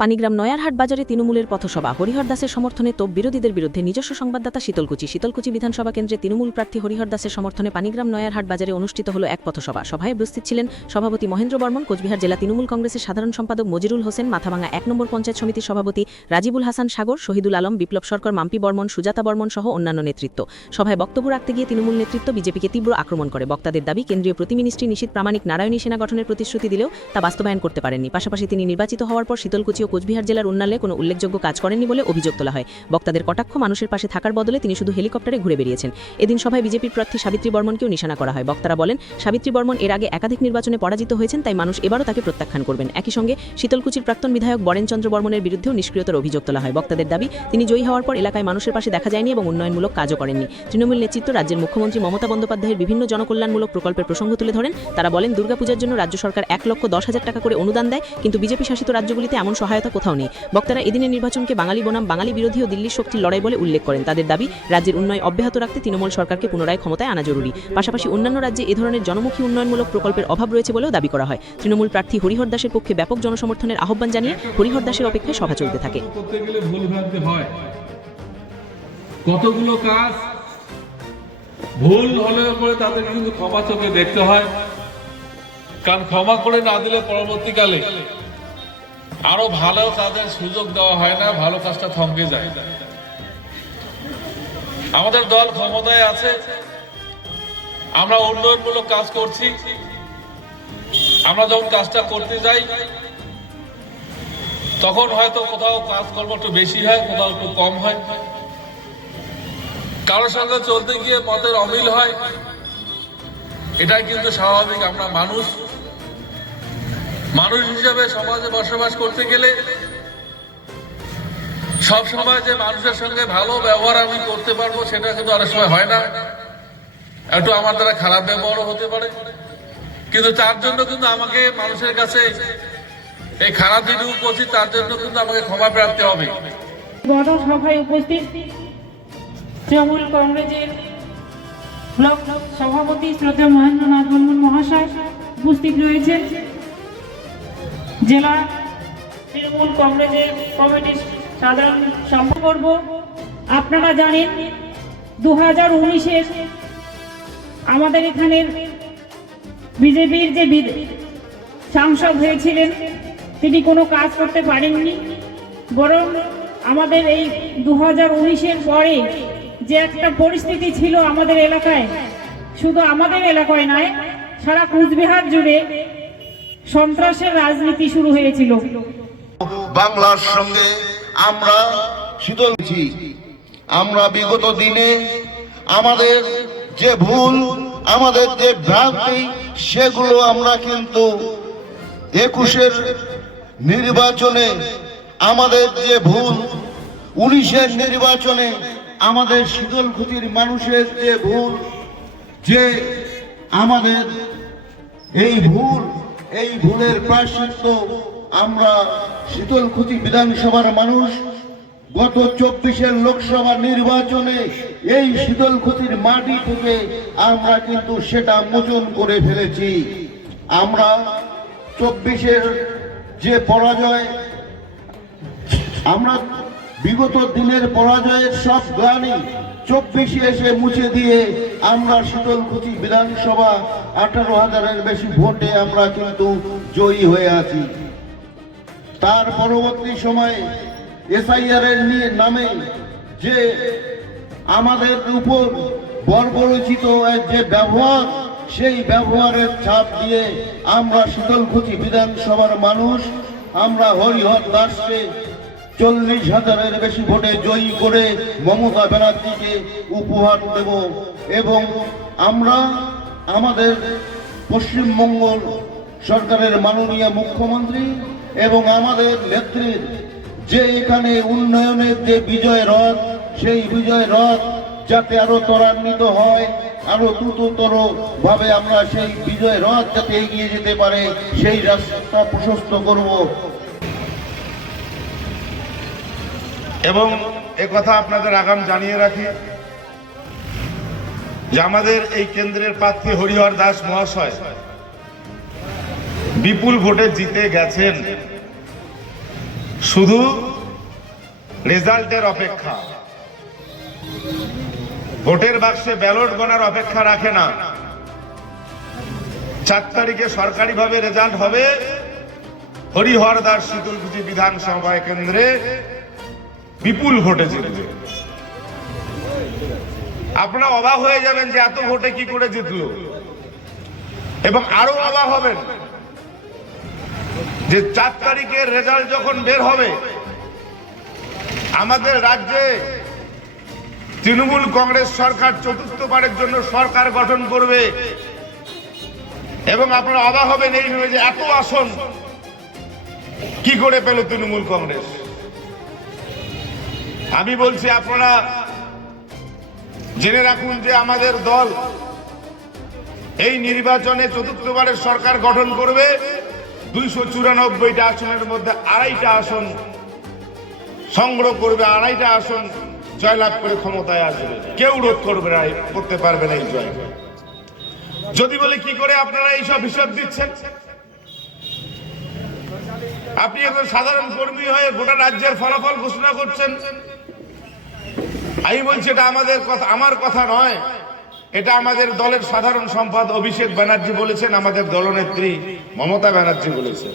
পানিগ্রাম নয়ারহাট বাজারে তৃণমূলের পথসভা হরিহর দাসের সমর্থনে তোপ বিরোধীদের বিরুদ্ধে নিজস্ব সংবাদদাতা শীতলকুচি বিধানসভা কেন্দ্রে তৃণমূল প্রার্থী হরিহর দাসের সমর্থনে পানিগ্রাম নয়ারহাট বাজারে অনুষ্ঠিত হল এক পথসভা। সভায় উপস্থিত ছিলেন সভাপতি মহেন্দ্র বর্মন, কোচবিহার জেলা তৃণমূল কংগ্রেসের সাধারণ সম্পাদক মজিরুল হোসেন, মাথাভাঙা ১ নম্বর পঞ্চায়েত সমিতির সভাপতি রাজিবুল হাসান সাগর, শহীদুল আলম, বিপ্লব সরকার, মাম্পি বর্মন, সুজাতা বর্মন সহ অন্যান্য নেতৃত্ব। সভায় বক্তব্য রাখতে গিয়ে তৃণমূল নেতৃত্ব বিজেপিকে তীব্র আক্রমণ করে। বক্তাদের দাবি, কেন্দ্রীয় প্রতিমিনিস্ট্রি নিশীথ প্রামাণিক নারায়ণী সেনা গঠনের প্রতিশ্রুতি দিলেও তা বাস্তবায়ন করতে পারেননি। পাশাপাশি তিনি নির্বাচিত হওয়ার পর শীতলকুচি ও কোচবিহার জেলার কোনো উল্লেখযোগ্য কাজ করেননি বলে অভিযোগ তোলা হয়। বক্তাদের কটাক্ষ, মানুষের পাশে থাকার বদলে তিনি শুধু হেলিকপ্টারে ঘুরে বেরিয়েছেন। এদিন সভায় বিজেপির প্রার্থী সাবিত্রী বর্মনকেও নিশানা করা হয়। বক্তারা বলেন, সাবিত্রী বর্মন এর আগে একাধিক নির্বাচনে পরাজিত হয়েছেন, তাই মানুষ এবারও তাকে প্রত্যাখ্যান করবেন। একই সঙ্গে শীতলকুচির প্রাক্তন বিধায়ক বরেনচন্দ্র বর্মনের বিরুদ্ধেও নিষ্ক্রিয়তার অভিযোগ তোলা হয়। বক্তাদের দাবি, তিনি জয়ী হওয়ার পর এলাকায় মানুষের পাশে দেখা যায়নি এবং উন্নয়নমূলক কাজও করেননি। তৃণমূল নেতৃত্ব রাজ্যের মুখ্যমন্ত্রী মমতা বন্দ্যোপাধ্যায়ের বিভিন্ন জনকল্যাণমূলক প্রকল্পের প্রসঙ্গ তুলে ধরেন। তারা বলেন, দুর্গাপূজার জন্য রাজ্য সরকার ১,১০,০০০ টাকা করে অনুদান দেয়, কিন্তু বিজেপি শাসিত রাজ্যগুলিতে এমন সহায়তা কোথাও নেই। বক্তারা এদিনের নির্বাচনকে বাঙালি বনাম বাঙালি বিরোধী ও দিল্লির শক্তির লড়াই বলে উল্লেখ করেন। তাদের দাবি, রাজ্যের উন্নয়ন অব্যাহত রাখতে তৃণমূল সরকারকে পুনরায় ক্ষমতায় আনা জরুরি। পাশাপাশি অন্যান্য রাজ্যে এ ধরনের জনমুখী উন্নয়নমূলক প্রকল্পের অভাব রয়েছে বলেও দাবি করা হয়। তৃণমূল প্রার্থী হরিহর দাসের পক্ষে ব্যাপক জনসমর্থনের আহ্বান জানিয়ে হরিহর দাসের অপেক্ষায় সভা চলতে থাকে। কতগুলো কাজ ভুল হলে পরে তাদের কিন্তু ক্ষমা চোখে দেখতে হয়, কারণ ক্ষমা করে না দিলে পরবর্তীকালে আরো ভালো কাজের সুযোগ দেওয়া হয় না, ভালো কাজটা থমকে যায়। আমাদের দল ক্ষমতায় আছে, আমরা উন্নয়নমূলক কাজ করছি। আমরা যখন কাজটা করতে যাই তখন হয়তো কোথাও কাজকর্ম একটু বেশি হয়, কোথাও একটু কম হয়, কারোর সঙ্গে চলতে গিয়ে মতের অমিল হয়। এটাই কিন্তু স্বাভাবিক। আমরা মানুষ হিসেবে সমাজে বসবাস করতে গেলে সব সময় যে মানুষের সঙ্গে ভালো ব্যবহার আমি করতে পারবো সেটা কিন্তু অনেক সময় হয় না। একটু আমার দ্বারা খারাপ ব্যবহারও হতে পারে, কিন্তু তার জন্য কিন্তু আমাকে মানুষের কাছে এই খারাপ যেটুকু করছি তার জন্য কিন্তু আমাকে ক্ষমা প্রাপ্তি হবে। বড় সভায় উপস্থিত তৃণমূল কংগ্রেসের ব্লক সভাপতি শ্রদ্ধেয় মহেন্দ্রনাথ বর্মন মহাশয় উপস্থিত রয়েছেন। জেলা তৃণমূল কংগ্রেসের কমিটির সাধারণ সম্পাদক। আপনারা জানেন 2019-এ আমাদের এখানের বিজেপির যে সাংসদ হয়েছিলেন তিনি কোনো কাজ করতে পারেননি, বরং আমাদের এই 2019-এর পরে যে একটা পরিস্থিতি ছিল আমাদের এলাকায়, শুধু আমাদের এলাকায় নয় সারা কোচবিহার জুড়ে সন্ত্রাসের রাজনীতি শুরু হয়েছিল। বাংলার সঙ্গে আমরা শীতলছি। আমরা বিগত দিনে আমাদের যে ভুল, আমাদের যে ভ্রান্তি, সেগুলো আমরা কিন্তু 21-এর নির্বাচনে আমাদের যে ভুল, 19-এর নির্বাচনে আমাদের শীতলকুচির মানুষের যে ভুল, যে আমাদের এই ভুলের প্রায়শ্চিত্ত আমরা শীতলকুচি বিধানসভার মানুষ গত 24-এর লোকসভা নির্বাচনে এই শীতলকুচির মাটি থেকে আমরা কিন্তু সেটা মোচন করে ফেলেছি। আমরা 24-এর যে পরাজয়, আমরা বিগত দিনের পরাজয়ের সব গ্লানি 24-এ এসে মুছে দিয়ে আমরা শীতলকুচি বিধানসভা 18,000-এর বেশি ভোটে আমরা কিন্তু জয়ী হয়ে আছি। তার পরবর্তী সময়ে SIR এর নামে যে আমাদের উপর বর্বরচিত যে ব্যবহার, সেই ব্যবহারের ছাপ দিয়ে আমরা শীতলকুচি বিধানসভার মানুষ আমরা হরিহর দাসকে 40,000-এর বেশি ভোটে জয়ী করে মমতা ব্যানার্জিকে উপহার দেব। এবং আমরা আমাদের পশ্চিমবঙ্গ সরকারের মাননীয় মুখ্যমন্ত্রী এবং আমাদের নেত্রীর যে এখানে উন্নয়নের যে বিজয় রথ, সেই বিজয় রথ যাতে আরো ত্বরান্বিত হয়, আরো দ্রুততর ভাবে আমরা সেই বিজয় রথ যাতে এগিয়ে যেতে পারে সেই রাস্তা প্রশস্ত করব। এবং একথা আপনাদের আগাম জানিয়ে রাখি যে আমাদের এই কেন্দ্রের প্রার্থী হরিহর দাস মহাশয় বিপুল ভোটে জিতে গেছেন। শুধু রেজাল্টের অপেক্ষা, ভোটের বাক্সে ব্যালট গণার অপেক্ষা রাখে না। 4 তারিখে সরকারিভাবে রেজাল্ট হবে। হরিহর দাস শীতলকুচি বিধানসভা কেন্দ্রে বিপুল ভোটে জিতবে। আপনারা অবাক হয়ে যাবেন যে এত ভোটে কি করে জিতলো, এবং আরো অবাক হবেন যে 4 তারিখের রেজাল্ট যখন বের হবে, আমাদের রাজ্যে তৃণমূল কংগ্রেস সরকার চতুর্থবারের জন্য সরকার গঠন করবে। এবং আপনারা অবাক হবেন এইভাবে যে এত আসন কি করে পেল তৃণমূল কংগ্রেস। আমি বলছি আপনারা জেনে রাখুন যে আমাদের দল এই নির্বাচনে চতুর্থবারের সরকার গঠন করবে। 294টা আসনের মধ্যে 2.5টা আসন সংগ্রহ করবে, 2.5টা আসন জয়লাভ করে ক্ষমতায় আসবে। কেউ রোধ করবে না, করতে পারবে না এই জয়। যদি বলে কি করে আপনারা এইসব হিসাব দিচ্ছেন, আপনি এখন সাধারণ কর্মী হয়ে গোটা রাজ্যের ফলাফল ঘোষণা করছেন। আমি বলছি এটা আমাদের কথা, আমার কথা নয়, এটা আমাদের দলের সাধারণ সম্পাদক অভিষেক ব্যানার্জি বলেছেন, আমাদের দলনেত্রী মমতা ব্যানার্জি বলেছেন।